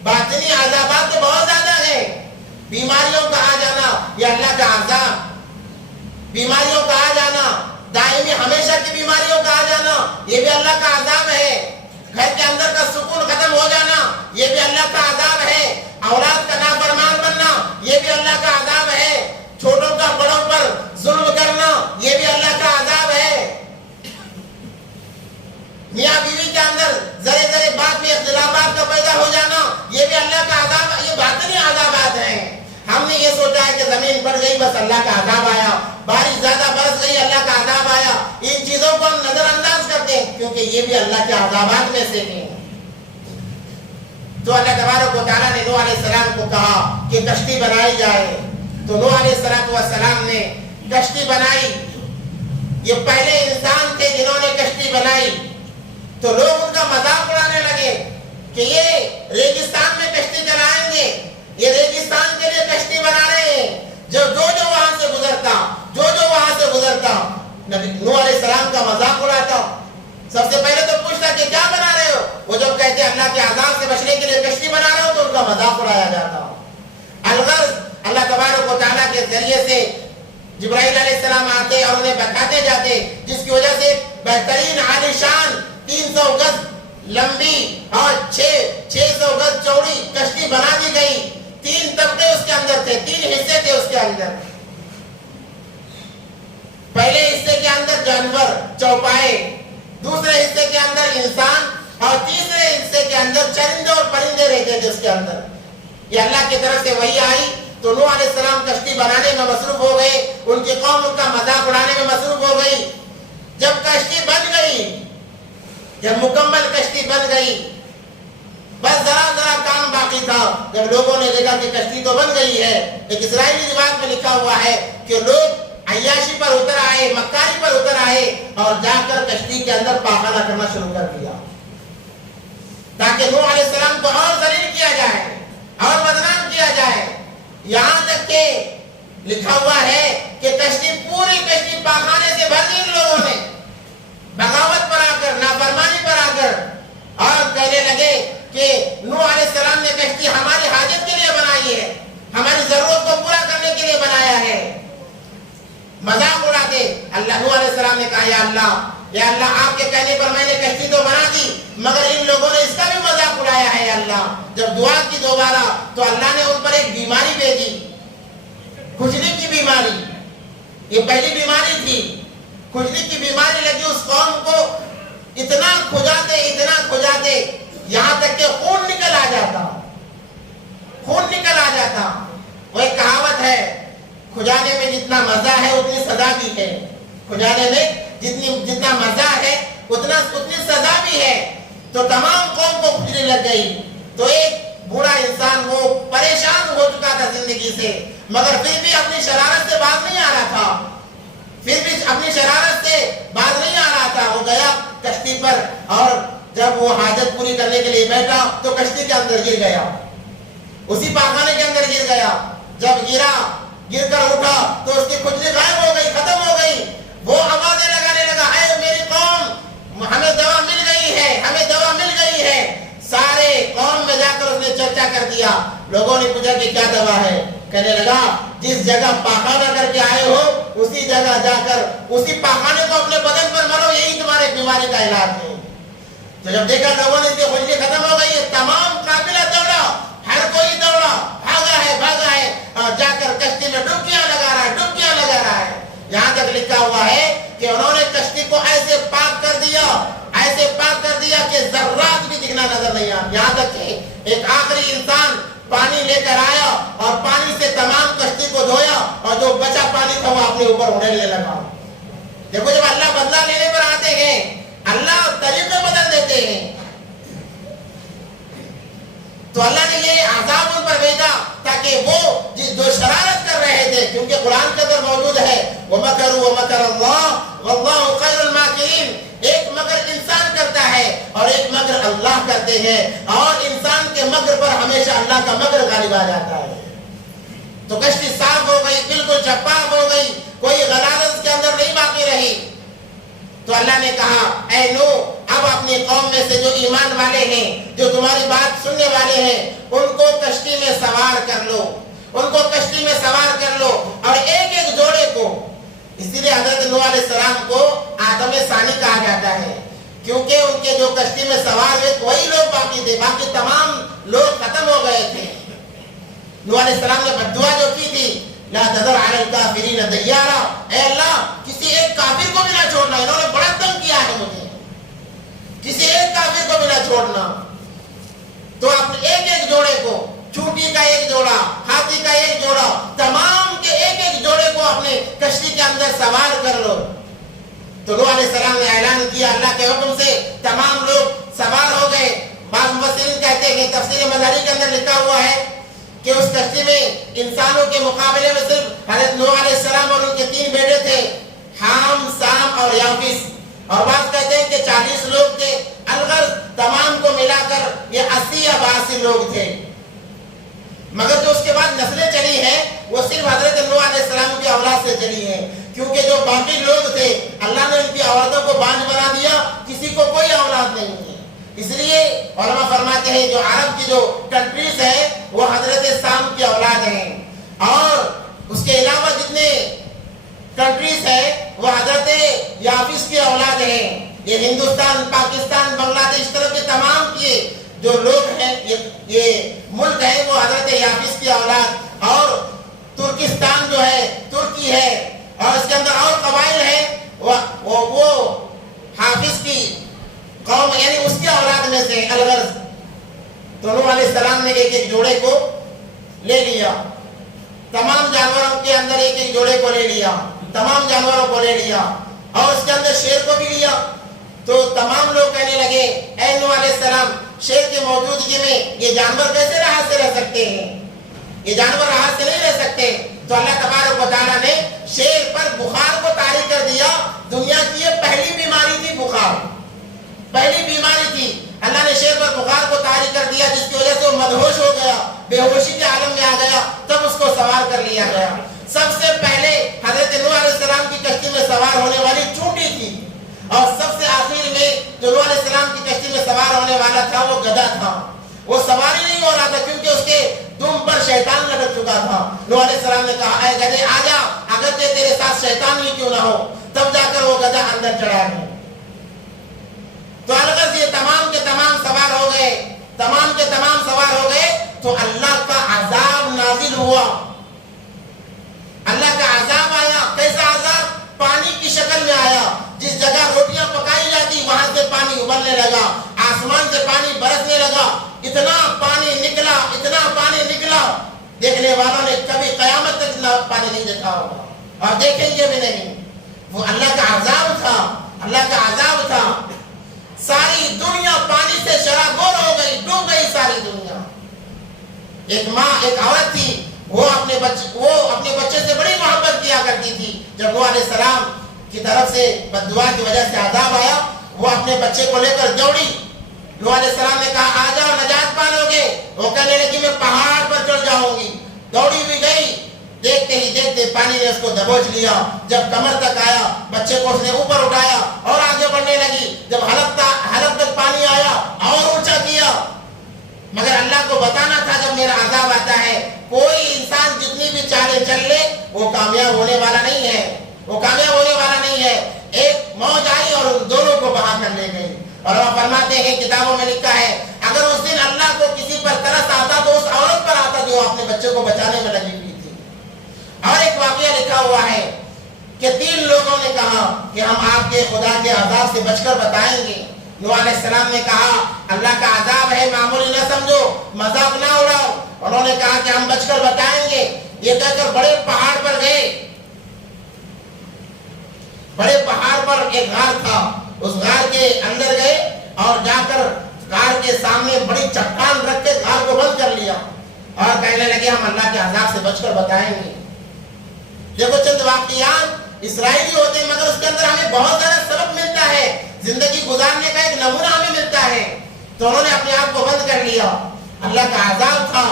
باطنی عذابات تو بہت زیادہ ہیں. بیماریوں کا آ جانا یہ اللہ کا عذاب، بیماریوں کا آ جانا، دائمی ہمیشہ کی بیماریوں کا آ جانا یہ بھی اللہ کا عذاب ہے. گھر کے اندر کا سکون ختم ہو جانا یہ بھی اللہ کا عذاب ہے. اولاد کا نافرمان بننا یہ بھی اللہ کا عذاب ہے. چھوٹوں کا بڑوں پر ظلم کرنا یہ بھی اللہ کا عذاب ہے. میاں بیوی کے اندر ذرے ذرے بات میں اختلافات کا پیدا ہو جانا یہ بھی اللہ کا عذاب ہے. یہ باطنی عذابات ہیں. ہم نے یہ سوچا ہے کہ زمین بڑھ گئی بس اللہ کا عذاب آیا، بارش زیادہ برس گئی اللہ کا عذاب آیا. ان چیزوں کو ہم نظر انداز کرتے ہیں کیونکہ یہ بھی اللہ کے عذابات میں سے ہیں. تو اللہ تبارک و تعالیٰ نے نوح علیہ السلام کو کہا کہ کشتی بنائی جائے. تو نوح علیہ السلام نے کشتی بنائی. یہ پہلے انسان تھے جنہوں نے کشتی بنائی. تو لوگ ان کا مذاق اڑانے لگے کہ یہ ریگستان میں کشتی چلائیں گے، یہ ریگستان کے لیے کشتی بنا رہے ہیں. جو وہاں سے گزرتا، جو وہاں سے گزرتا نبی نوح علیہ السلام کا مذاق اڑاتا. سب سے پہلے تو پوچھتا کہ کیا بنا رہے ہو، وہ جب کہتے اللہ کے عذاب سے بچنے کے لیے کشتی بنا رہے ہو تو ان کا مذاق اڑایا جاتا. الغرض اللہ تبارک و تعالیٰ کے ذریعے سے جبرائیل علیہ السلام آتے اور انہیں بتاتے جاتے، جس کی وجہ سے بہترین عالی شان 300 گز لمبی اور 600 گز چوڑی کشتی بنا دی گئی. 3 طبقے اس کے اندر تھے، 3 حصے تھے اس کے اندر. پہلے حصے کے اندر جانور چوپائے، دوسرے حصے کے اندر انسان اور تیسرے حصے کے اندر چرندے اور پرندے رہتے تھے اس کے اندر. یہ اللہ کی طرف سے وحی آئی تو نوح علیہ السلام کشتی بنانے میں مصروف ہو گئے. ان کی قوم ان کا مذاق اڑانے میں مصروف ہو گئی. جب کشتی بن گئی، جب مکمل کشتی بن گئی، بس ذرا کام باقی تھا. جب لوگوں نے دیکھا کہ کشتی تو بن گئی ہے، ایک اسرائیلی روایت میں لکھا ہوا ہے کہ لوگ عیاشی پر اتر آئے، مکاری پر اتر آئے اور جا کر کشتی کے اندر پاخانہ کرنا شروع کر دیا تاکہ نوح علیہ السلام کو اور ذلیل کیا جائے اور بدنام کیا جائے. یہاں تک کہ لکھا ہوا ہے کہ کشتی، پوری کشتی پاخانے سے بھر دی. ان لوگوں نے بغاوت پر آ کر، نافرمانی پر آ کر اور کہنے لگے کہ نوح علیہ السلام نے کشتی ہماری حاجت کے لیے بنائی ہے، ہماری ضرورت کو پورا کرنے کے لیے بنایا ہے. مذاق اڑاتے. اللہ نوح علیہ السلام نے کہا یا اللہ آپ کے کہنے پر میں نے کشتی تو بنا دی مگر ان لوگوں نے اس کا بھی مذاق اڑایا ہے. اللہ جب دعا کی دوبارہ تو اللہ نے ان پر ایک بیماری بھیجی، کھجلی کی بیماری. یہ پہلی بیماری تھی، کھجلی کی بیماری لگی اس قوم کو. اتنا کھجاتے یہاں تک کہ خون نکل آ جاتا، خون نکل آ جاتا۔ وہ ایک کہاوت ہے، کھجانے میں جتنا مزہ ہے اتنی سزا بھی ہے، کھجانے میں جتنا مزہ ہے اتنی سزا بھی ہے۔ تو تمام قوم کو کھجنے لگ گئی، تو ایک بوڑھا انسان وہ پریشان ہو چکا تھا زندگی سے، مگر پھر بھی اپنی شرارت سے باز نہیں آ رہا تھا، پھر بھی اپنی شرارت سے باز نہیں آ رہا تھا۔ وہ گیا کشتی پر، اور جب وہ حاجت پوری کرنے کے لیے بیٹھا تو کشتی کے اندر گر گیا، اسی پاخانے کے اندر گر گیا۔ جب گر کر اٹھا تو اس کی کھجلی غائب ہو گئی، ختم ہو گئی۔ وہ آوازیں لگانے لگا، اے میری قوم، ہمیں دوا مل گئی ہے، ہمیں دوا مل گئی ہے۔ سارے قوم میں جا کر اس نے چرچا کر دیا۔ لوگوں نے پوچھا کہ کیا دوا ہے؟ کہنے لگا جس جگہ پاخانہ کر کے آئے ہو اسی جگہ جا کر اسی پاخانے کو اپنے بدن پر مرو، یہی تمہارے بیماری کا علاج ہے۔ تو جب دیکھا لوگوں نے اس کی کھجلی ختم ہو گئی ہے، تمام قافلہ دوڑا، ہر کوئی دوڑا، بھاگا ہے، اور جا کر کشتی میں ڈبکیاں لگا رہا ہے۔ یہاں تک لکھا ہوا ہے کہ انہوں نے کشتی کو ایسے پاک کر دیا کہ ذرات بھی دکھنا نظر نہیں آیا۔ یہاں تک کہ ایک آخری انسان پانی لے کر آیا اور پانی سے تمام کشتی کو دھویا، اور جو بچا پانی تھا وہ اپنے اوپر اڑنے لگا۔ دیکھو جب اللہ بدلہ لینے پر آتے ہیں، اللہ طریقے بدل دیتے ہیں۔ تو اللہ نے یہ عذاب ان پر بھیجا تاکہ وہ جو شرارت کر رہے تھے، کیونکہ قرآن کے اندر موجود ہے وَمَكَرُوا وَمَكَرَ اللَّهُ وَاللَّهُ خَيْرُ الْمَاكِرِينَ، ایک مکر انسان کرتا ہے اور ایک مکر اللہ کرتے ہیں، اور انسان کے مکر پر ہمیشہ اللہ کا مکر غالب آ جاتا ہے۔ تو کشتی صاف ہو گئی، بالکل شفاف ہو گئی، کوئی غلالت اس کے اندر نہیں باقی رہی۔ تو اللہ نے کہا اے نوح، اب اپنی قوم میں سے جو ایمان والے ہیں، جو تمہاری بات سننے والے ہیں، ان کو کشتی میں سوار کر لو، اور ایک جوڑے کو، اسی لیے حضرت نوح علیہ السلام کو آدم ثانی کہا جاتا ہے، کیونکہ ان کے جو کشتی میں سوار ہوئے وہی لوگ باقی تھے، باقی تمام لوگ ختم ہو گئے تھے۔ نوح علیہ السلام نے بددعا جو کی تھی، لا تذر علی الکافرین دیارا، اے اللہ کسی ایک کافر کو بھی نہ چھوڑنا، انہوں نے بڑا تنگ کیا ہے مجھے، کسی ایک کافر کو بھی نہ چھوڑنا۔ تو اپنے ایک جوڑے کو، چونٹی کا ایک جوڑا، ہاتھی کا ایک جوڑا، تمام کے ایک جوڑے کو اپنے کشتی کے اندر سوار کر لو۔ تو نوح علیہ السلام نے اعلان کیا، اللہ کے حکم سے تمام لوگ سوار ہو گئے۔ بعض مفسرین کہتے ہیں، تفسیر مداری کے اندر لکھا ہوا ہے کہ اس کشتی میں انسانوں کے مقابلے میں صرف حضرت نوح علیہ السلام اور ان کے 3 بیٹے تھے، حام، سام اور یافس، اور بعض کہتے ہیں کہ 40 لوگ تھے۔ الغرض تمام کو ملا کر یہ 80 یا 82 لوگ تھے، مگر جو اس کے بعد نسلیں چلی ہیں وہ صرف حضرت نوح علیہ السلام کی اولاد سے چلی ہیں، کیونکہ جو باقی لوگ تھے اللہ نے ان کی اولادوں کو بانجھ بنا دیا، کسی کو کوئی اولاد نہیں ہے۔ اس لیے علماء فرماتے ہیں جو عرب کی جو کنٹریز ہیں وہ حضرت سام کی اولاد ہیں، اور اس کے علاوہ جتنے کنٹریز ہیں وہ حضرت یافس کی اولاد ہیں۔ یہ ہندوستان، پاکستان، بنگلہ دیش، اس طرح کے تمام کے جو لوگ ہیں، یہ ملک ہیں، وہ حضرت یافس کی اولاد، اور ترکستان جو ہے، ترکی ہے، اور اس کے اندر اور قبائل ہیں، وہ حافظ کی قوم یعنی اس کی اولاد میں سے الغرض۔ تو نوح علیہ السلام نے ایک جوڑے کو لے لیا، تمام جانوروں کے اندر ایک جوڑے کو لے لیا، تمام جانوروں کو لے لیا، اور اس کے اندر شیر کو بھی لیا۔ تو تمام لوگ کہنے لگے اے نوح علیہ السلام، شیر کی موجودگی میں یہ جانور کیسے راحت سے رہ سکتے ہیں؟ یہ جانور راحت سے نہیں رہ سکتے۔ تو اللہ تبارک و تعالیٰ نے شیر پر بخار کو طاری کر دیا۔ دنیا کی یہ پہلی بیماری تھی، بخار پہلی بیماری تھی۔ اللہ نے شیر پر بخار کو طاری کر دیا، جس کی وجہ سے وہ مدہوش ہو گیا، بے ہوشی کے عالم میں آ گیا، تب اس کو سوار کر لیا گیا۔ سب سے پہلے حضرت نوح علیہ السلام کی کشتی میں سوار ہونے والی چونٹی تھی، اور سب سے آخر میں جو نوح علیہ السلام کی کشتی میں سوار ہونے والا تھا وہ گدھا تھا۔ وہ سوار ہی نہیں ہو رہا تھا کیونکہ اس کے دم پر شیطان لٹک چکا تھا۔ نوح علیہ السلام نے کہا اے گدھے آ جا، اگر تیرے ساتھ شیطان ہی کیوں نہ ہو، تب جا کر وہ گدھا اندر چڑھا ہے۔ تو الغرض یہ تمام کے تمام سوار ہو گئے، تمام کے تمام سوار ہو گئے، تو اللہ کا عذاب نازل ہوا، اللہ کا عذاب آیا۔ کیسا عذاب؟ پانی کی شکل میں آیا۔ جس جگہ روٹیاں پکائی جاتی وہاں سے پانی ابلنے لگا، آسمان سے پانی برسنے لگا، اتنا پانی نکلا، اتنا پانی نکلا، دیکھنے والوں نے کبھی قیامت تک پانی نہیں دیکھا ہوگا اور دیکھیں گے بھی نہیں۔ وہ اللہ کا عذاب تھا، اللہ کا عذاب تھا۔ ساری دنیا پانی سے شرابور ہو گئی، ڈوب گئی ساری دنیا۔ ایک ماں، ایک عورت تھی، وہ اپنے بچے سے بڑی محبت کیا کرتی تھی۔ جب وہ علیہ السلام کی طرف سے بد دعا کی وجہ سے عذاب آیا، وہ اپنے بچے کو لے کر دوڑی۔ نوح علیہ السلام نے کہا آ جاؤ، نجات پالو گے۔ وہ کہنے لگی میں پہاڑ پر چڑھ جاؤں گی۔ دوڑی بھی گئی، دیکھتے ہی دیکھتے پانی نے اس کو دبوچ لیا۔ جب کمر تک آیا، بچے کو اس نے اوپر اٹھایا اور آگے بڑھنے لگی۔ جب حلق تک پانی آیا اور اونچا کیا، مگر اللہ کو بتانا تھا جب میرا عذاب آتا ہے کوئی انسان جتنی بھی چالیں چل لے وہ کامیاب ہونے والا نہیں ہے، وہ کامیاب ہونے والا نہیں ہے۔ ایک موج آئی اور ان دونوں کو بہا کر لے گئی۔ اور وہ فرماتے ہیں، کتابوں میں لکھا ہے، اگر اس دن اللہ کو کسی پر ترس آتا تو اس عورت پر آتا جو اپنے بچے کو بچانے میں لگی ہوئی تھی۔ اور ایک واقعہ لکھا ہوا ہے کہ 3 لوگوں نے کہا کہ ہم آپ کے خدا کے عذاب سے بچ کر بتائیں گے۔ نوح علیہ السلام نے کہا اللہ کا عذاب ہے، معمولی نہ سمجھو، مذاق نہ اڑاؤ۔ انہوں نے کہا کہ ہم بچ کر بتائیں گے۔ یہ کہہ کر بڑے پہاڑ پر گئے۔ بڑے پہاڑ پر ایک غار تھا، اس غار کے اندر گئے اور جا کر غار کے سامنے بڑی چٹان رکھ کے غار کو بند کر لیا اور کہنے لگے ہم اللہ کے عذاب سے بچ کر بتائیں گے۔ دیکھو چند واقعات اسرائیلی ہوتے ہیں مگر اس کے اندر ہمیں بہت زیادہ سبق ملتا ہے، زندگی گزارنے کا ایک نمونہ ہمیں ملتا ہے۔ تو انہوں نے اپنے آپ کو بند کر لیا۔ اللہ کا عذاب تھا۔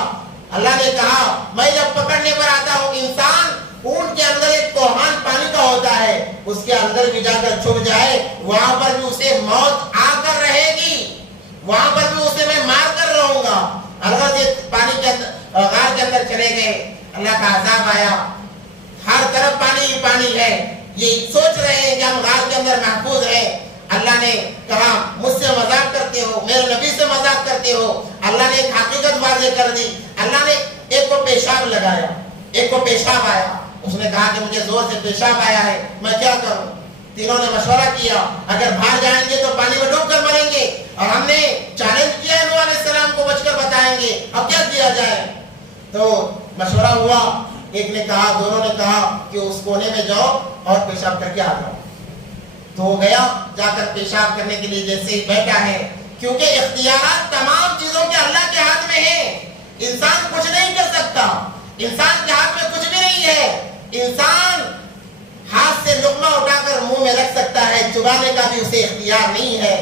اللہ نے کہا میں جب پکڑنے پر آتا ہوں، انسان اونٹ کے اندر ایک کوہان پانی کا ہوتا ہے، اس کے اندر بھی جا کر چھپ جائے، وہاں پر بھی اسے موت آ کر رہے گی، وہاں پر بھی اسے میں مار کر رہوں گا۔ اگر یہ پانی کے اندر، غار کے اندر چلے گئے، اللہ کا عذاب آیا، ہر طرف پانی ہی پانی ہے، یہ سوچ رہے ہیں کہ ہم غار کے اندر محفوظ ہیں۔ اللہ نے کہا مجھ سے مذاق کرتے ہو، میرے نبی سے مذاق کرتے ہو۔ اللہ نے ایک حقیقت واضح کر دی۔ اللہ نے ایک کو پیشاب لگایا، ایک کو پیشاب آیا۔ اس نے کہا کہ مجھے زور سے پیشاب آیا ہے، میں کیا کروں؟ تینوں نے مشورہ کیا، اگر باہر جائیں گے تو پانی میں ڈوب کر مریں گے، اور ہم نے چیلنج کیا نوح علیہ السلام کو بچ کر بتائیں گے، اب کیا کیا جائے؟ تو مشورہ ہوا، ایک نے کہا، دونوں نے کہا کہ اس کونے میں جاؤ اور پیشاب کر کے آ جاؤ۔ تو وہ گیا، جا کر پیشاب کرنے کے لیے جیسے ہی بیٹھا ہے، کیونکہ اختیارات تمام چیزوں کے اللہ کے ہاتھ میں ہیں، انسان کچھ نہیں کر سکتا، انسان کے ہاتھ میں کچھ بھی نہیں ہے۔ انسان ہاتھ سے لقمہ اٹھا کر منہ میں رکھ سکتا ہے، چبانے کا بھی اسے اختیار نہیں ہے۔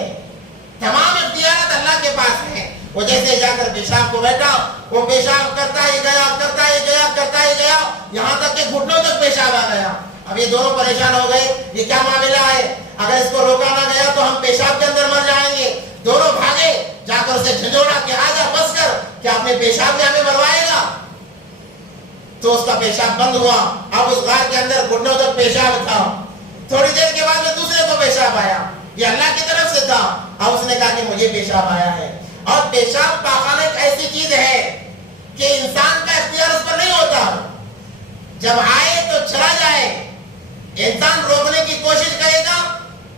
تمام اختیارات اللہ کے پاس ہیں۔ وہ جیسے جا کر پیشاب کو بیٹھا، وہ پیشاب کرتا ہی گیا، کرتا ہی گیا، کرتا ہی گیا، یہاں تک کہ گھٹنوں تک پیشاب آ گیا۔ اب یہ دونوں پریشان ہو گئے، یہ کیا معاملہ ہے؟ اگر اس کو روکا نہ گیا تو ہم پیشاب کے اندر مر جائیں گے۔ دونوں بھاگے، جا کر اسے جھنجھوڑا کہ آجا بس کر، کہ اپنے پیشاب میں ہمیں مروائے گا۔ تو اس کا پیشاب بند ہوا۔ اب اس غار کے اندر گھٹنوں تک پیشاب تھا۔ تھوڑی دیر کے بعد میں دوسرے کو پیشاب آیا، یہ اللہ کی طرف سے تھا۔ اب اس نے کہا کہ مجھے پیشاب آیا ہے۔ اور پیشاب پاخانہ ایک ایسی چیز ہے کہ انسان کا اختیار اس پر نہیں ہوتا، جب آئے تو چلا جائے۔ انسان روکنے کی کوشش کرے گا،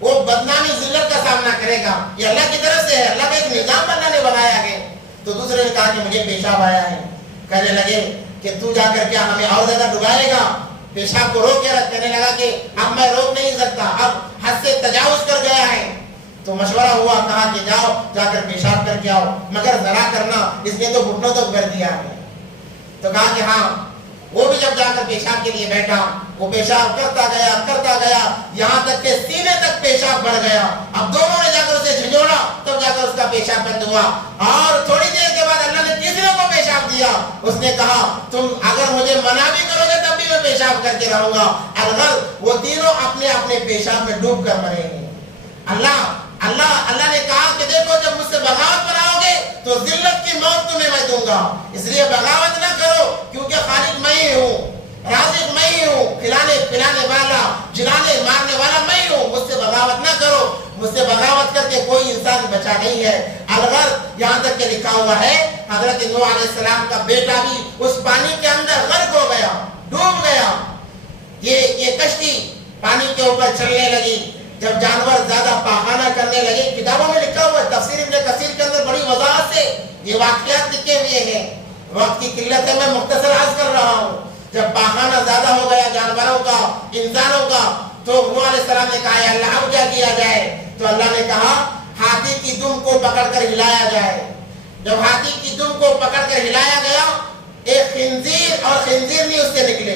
وہ بدنامی ذلت کا سامنا کرے گا۔ یہ اللہ کی طرف سے ہے، اللہ کا ایک نظام اللہ نے بنایا ہے۔ تو دوسرے نے کہا کہ مجھے پیشاب آیا ہے۔ کہنے لگے کہ تو جا کر کیا ہمیں اور زیادہ ڈبائے گا؟ پیشاب کو روک کے رکھ، کہنے لگا کہ اب میں روک نہیں سکتا، اب حد سے تجاوز کر گیا ہے۔ تو مشورہ ہوا، کہا کہ جاؤ جا کر پیشاب کر کے آؤ، مگر ذرا کرنا، اس نے تو گھٹنوں تک کر دیا ہے۔ تو کہا کہ ہاں۔ وہ بھی جب جا کر پیشاب کے لیے بیٹھا، وہ پیشاب کرتا گیا، یہاں تک کہ سینے تک پیشاب بڑھ گیا۔ اب دونوں نے جا کر اسے جھنجھوڑا، تب جا کر اس کا پیشاب بند ہوا۔ اور تھوڑی دیر کے بعد اللہ نے تیسرے کو پیشاب دیا۔ اس نے کہا تم اگر مجھے منع بھی کرو گے تب بھی میں پیشاب کر کے رہوں گا۔ اگر وہ تینوں اپنے اپنے پیشاب میں ڈوب کر مریں گے۔ اللہ نے کہا کہ دیکھو جب مجھ سے بغاوت پر آؤ گے تو ذلت کی موت تمہیں میں دوں گا، اس لیے بغاوت نہ کرو، کیونکہ خالق میں ہی ہوں، رازق میں ہی ہوں، کھلانے پلانے والا، جلانے مارنے والا میں ہی ہوں، مجھ سے بغاوت نہ کرو۔ مجھ سے بغاوت کر کے کوئی انسان بچا نہیں ہے۔ الغرق، یہاں تک کہ لکھا ہوا ہے حضرت نوح علیہ السلام کا بیٹا بھی اس پانی کے اندر غرق ہو گیا، ڈوب گیا۔ یہ کشتی پانی کے اوپر چلنے لگی۔ جب جانور زیادہ پاخانہ کرنے لگے، کتابوں میں لکھا ہوا ہے، تفسیر ابن کثیر واقعات لکھے ہوئے ہیں. وقت کی قلت ہے، میں مختصر عرض کر رہا ہوں. جب پاخانہ زیادہ ہو گیا جانوروں کا انسانوں کا تو نوح علیہ السلام نے کہا اللہ اب کیا کیا جائے؟ تو اللہ نے کہا ہاتھی کی دم کو پکڑ کر ہلایا جائے. جب ہاتھی کی دم کو پکڑ کر ہلایا گیا ایک خنزیر اور خنزیر نہیں اس سے نکلے،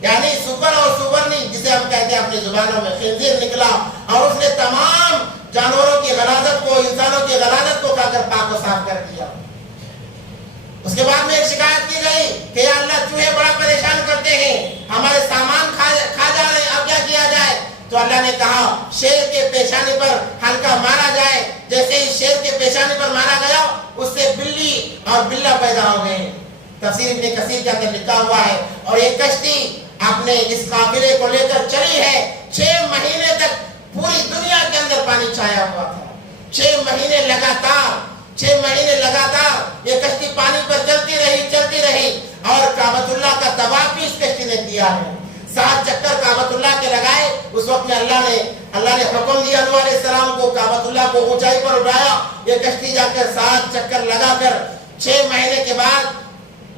یعنی سپر اور سپر نہیں جسے ہم کہتے ہیں اپنی زبانوں میں، خنزیر نکلا اور اس نے تمام جانوروں کی غلاظت کو انسانوں کی غلاظت کو کھا کر پاک و صاف کر دیا. اس کے بعد میں ایک شکایت کی گئی کہ یا اللہ چوہے بڑا پریشان کرتے ہیں، ہمارے سامان کھا جا رہے ہیں، اب کیا کیا جائے؟ تو اللہ نے کہا شیر کے پیشانی پر ہلکا مارا جائے. جیسے ہی شیر کے پیشانی پر مارا گیا اس سے بلی اور بلہ پیدا ہو گئے. تفسیر ابن کثیر کے اندر لکھا ہوا ہے. اور ایک کشتی آپ نے اس قافلے کو لے کر چلی ہے. 6 مہینے تک پوری دنیا کے اندر پانی چھایا ہوا تھا. 6 مہینے لگاتار یہ کشتی پانی پر چلتی رہی اور کعبۃ اللہ کا طواف بھی اس کشتی نے کیا ہے. 7 چکر کعبۃ اللہ کے لگائے. اس وقت میں اللہ نے حکم دیا نوح علیہ السلام کو، کعبۃ اللہ کو اونچائی پر اٹھایا. یہ کشتی جا کر 7 چکر لگا کر 6 مہینے کے بعد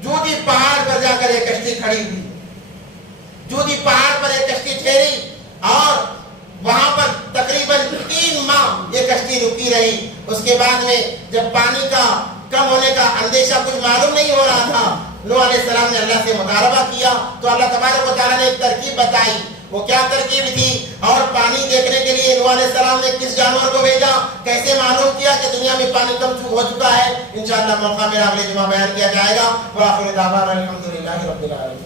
جودی پہاڑ پر جا کر یہ کشتی کھڑی ہوئی. جودی پہاڑ پر یہ کشتی ٹھہری اور وہاں پر تقریباً 3 ماہ یہ کشتی رکی رہی. اس کے بعد میں جب پانی کا کم ہونے کا اندیشہ کچھ معلوم نہیں ہو رہا تھا، نوح علیہ السلام نے اللہ سے مطالبہ کیا تو اللہ تبارک و تعالیٰ نے ایک ترکیب بتائی. وہ کیا ترکیب تھی؟ اور پانی دیکھنے کے لیے نوح علیہ السلام نے کس جانور کو بھیجا، کیسے معلوم کیا کہ دنیا میں پانی کم ہو چکا ہے، انشاءاللہ موقع میرا اگلے جمعہ بیان کیا جائے گا. وآخر دعوانا الحمدللہ رب العالمین.